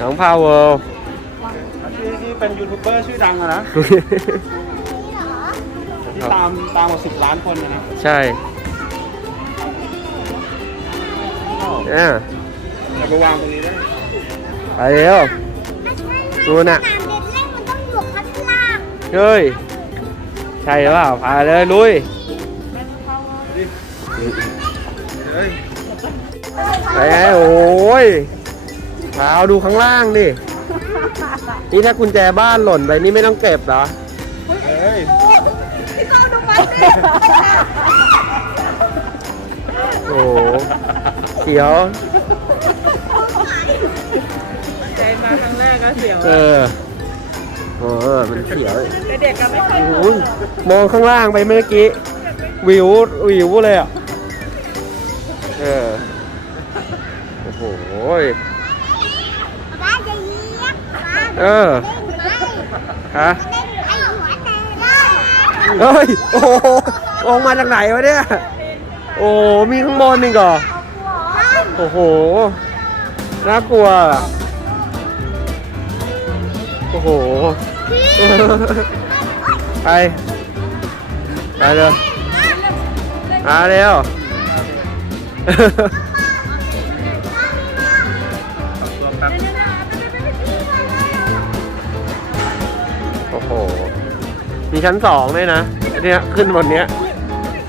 น้องพาวเวลที่ที่เป็นยูทูบเบอร์ชื่อดังอะนะ ที่ตามตามมาสิบล้านคนอะนะใช่เนี่ยจะไปวางตรงนี้ได้ไปเร็ว ดูน่ะสนามเด็กเล่นมันต้องอยู่ข้างล่างเฮ้ย ใช่หรือเปล่าพาเลยลุยเฮ้ยไปไงโอ้ย พาวดูข้างล่างดิ นี่ถ้ากุญแจบ้านหล่นไปนี่ไม่ต้องเก็บเหรอ เฮ้ยพี่โตดูมันดิโอ้โหเขียว ใจมาครั้งแรกก็เสียวเออโอ้มันเขียวแต่เด็กก็ไม่ค่อยโอ้ยมองข้างล่างไปเมื่อกี้ วิว วิวเลยอะ เออ โอ้โห บ้านจะเยียบบ้าน เออฮะเฮ้ยโอ้โหลงมาจากไหนวะเนี่ย โอ้มีข้างบนนี่ก่อโอ้โห น่ากลัว โอ้โห ไป ไปเลยมาเร็ว มีชั้นสองด้วยนะอันเนี้ยขึ้นบนเนี้ย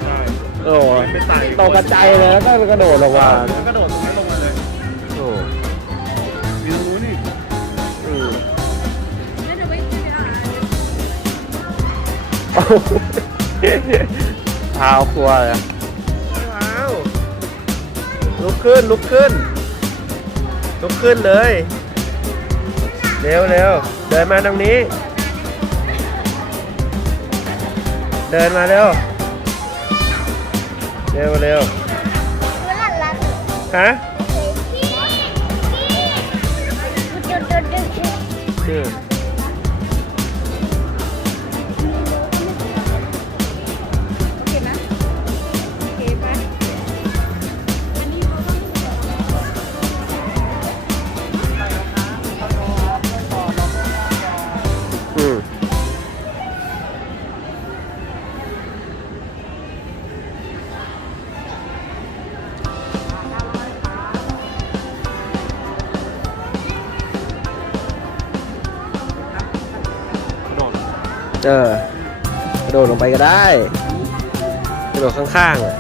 ใช่โอ้โหไปไต่ตกกระจายเลยแล้วก็กระโดดลงมาแล้วก็โดดตรงนั้นลงมาเลยโอ้โหมีตรงนู้นนี่อืมโอ้โหเท้าครัวเลยอะเท้าลุกขึ้นลุกขึ้นลุกขึ้นเลย เร็วเร็วเดินมาตรงนี้ เดินมาเร็ว เร็วเร็วฮะอืมอื เออกระโดดลงไปก็ได้ กระโดดข้างๆอะ